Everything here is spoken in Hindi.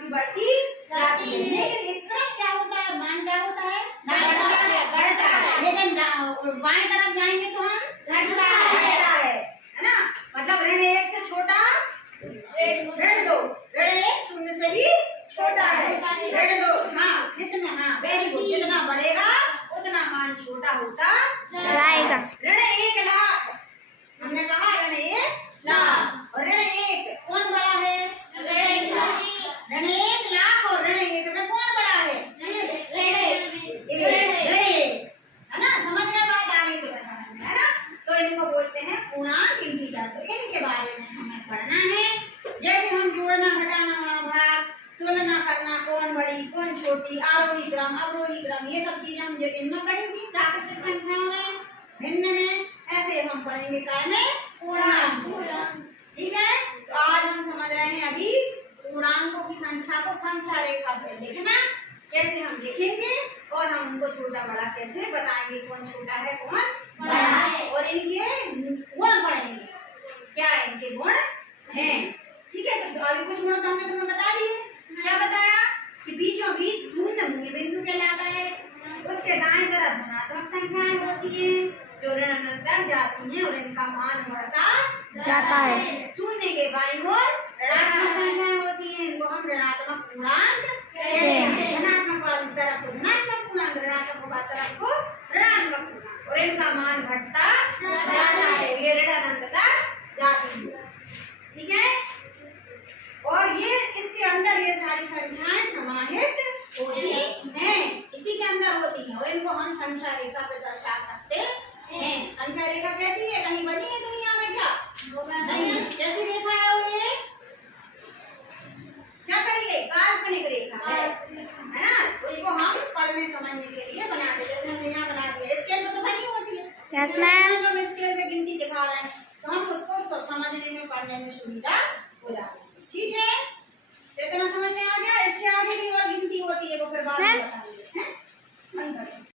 आगे बढ़ती जाती है। लेकिन इस तरफ क्या होता है, मान क्या होता है, बढ़ता है। लेकिन बाएं तरफ जाएंगे तो हम घटता है ना। मतलब ऋण 1 से छोटा ऋण 2, ऋण 1 शून्य से भी छोटा है, ऋण 2 हाँ जितना, हाँ वेरी गुड, जितना बढ़ेगा उतना मान छोटा होता जाएगा। ऋण 1 लाख, हमने कहा ऋण 1 लाख, और ऋण 1 कौन बड़ा है, ऋण 1 लाख और ऋण 1 में कौन बड़ा है, है ना। समझ में बात आ गई तो समझ में, है ना। तो इनको बोलते हैं पूर्णांक इंटीजर। तो इनके बारे में हमें पढ़ना है। जैसे हम जोड़ना, घटाना, भाग, तुलना करना, कौन बड़ी कौन छोटी, आरोही क्रम अवरोही क्रम, ये सब चीजें हम इनमें पढ़ेंगे प्राकृतिक संख्याओं में, भिन्न में। ऐसे हम पढ़ेंगे काय में, पूर्णांक। ठीक है। तो आज हम समझ रहे हैं अभी पूर्णांकों की संख्या को संख्या रेखा पे लिखना कैसे हम लिखेंगे, और हम उनको छोटा बड़ा कैसे बताएंगे, कौन छोटा है कौन बड़ा है, और इनके गुण पढ़ेंगे, क्या इनके गुण हैं। ठीक है। तो अभी कुछ गुण तो हमने तुम्हें बता दिए। क्या बताया कि बीचों बीच शून्य मूल बिंदु कहलाता है, उसके दाएं तरफ धनात्मक संख्याएं होती हैं जो ऋण तक जाती हैं और इनका मान बढ़ता जाता है। शून्य के बाईं ओर ऋणात्मक संख्याएं होती हैं, इनको हम ऋणात्मक पूर्णांक कहते हैं। धनात्मक वाली तरफ को धनात्मक पूर्णांक, ऋणात्मक वाली तरफ को ऋणात्मक पूर्णांक, और इनका मान घटता जाता है, ये ऋण अनंत तक जाती है। ठीक है। और ये इसके अंदर ये सारी संख्याएं समाहित होती हैं, इसी के अंदर होती हैं, और इनको हम संख्या रेखा पे दर्शा सकते हैं। संख्या रेखा कैसी है, कहीं बनी है दुनिया में क्या, नहीं है। कैसी रेखा है वो, ये क्या करेंगे, काल्पनिक रेखा है ना। उसको हम पढ़ने समझने के लिए बना देते, जैसे हमने यहाँ बना दिया, स्केल पे तो बनी होती है। हम स्केल पे गिनती दिखा रहे हैं तो हम उसको समझने में पढ़ने में सुविधा